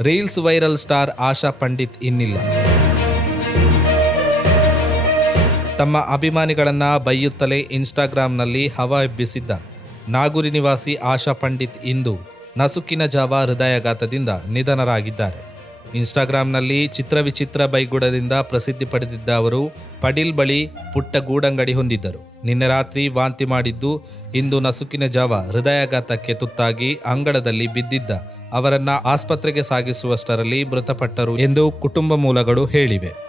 Reels viral star ಆಶಾ ಪಂಡಿತ್ ಇನ್ನಿಲ್ಲ. ತಮ್ಮ ಅಭಿಮಾನಿಗಳನ್ನು ಬೈಯುತ್ತಲೇ ಇನ್ಸ್ಟಾಗ್ರಾಂನಲ್ಲಿ ಹವಾ ಎಬ್ಬಿಸಿದ್ದ ನಾಗೂರಿ ನಿವಾಸಿ ಆಶಾ ಪಂಡಿತ್ ಇಂದು ನಸುಕಿನ ಜಾವ ಹೃದಯಾಘಾತದಿಂದ ನಿಧನರಾಗಿದ್ದಾರೆ. ಇನ್ಸ್ಟಾಗ್ರಾಂನಲ್ಲಿ ಚಿತ್ರವಿಚಿತ್ರ ಬೈಗುಡದಿಂದ ಪ್ರಸಿದ್ಧಿ ಪಡೆದಿದ್ದ ಅವರು ಪಡೀಲ್ ಬಳಿ ಪುಟ್ಟ ಗೂಡಂಗಡಿ ಹೊಂದಿದ್ದರು. ನಿನ್ನೆ ರಾತ್ರಿ ವಾಂತಿ ಮಾಡಿದ್ದು ಇಂದು ನಸುಕಿನ ಜಾವ ಹೃದಯಾಘಾತಕ್ಕೆ ತುತ್ತಾಗಿ ಅಂಗಳದಲ್ಲಿ ಬಿದ್ದಿದ್ದ ಅವರನ್ನ ಆಸ್ಪತ್ರೆಗೆ ಸಾಗಿಸುವಷ್ಟರಲ್ಲಿ ಮೃತಪಟ್ಟರು ಎಂದು ಕುಟುಂಬ ಮೂಲಗಳು ಹೇಳಿವೆ.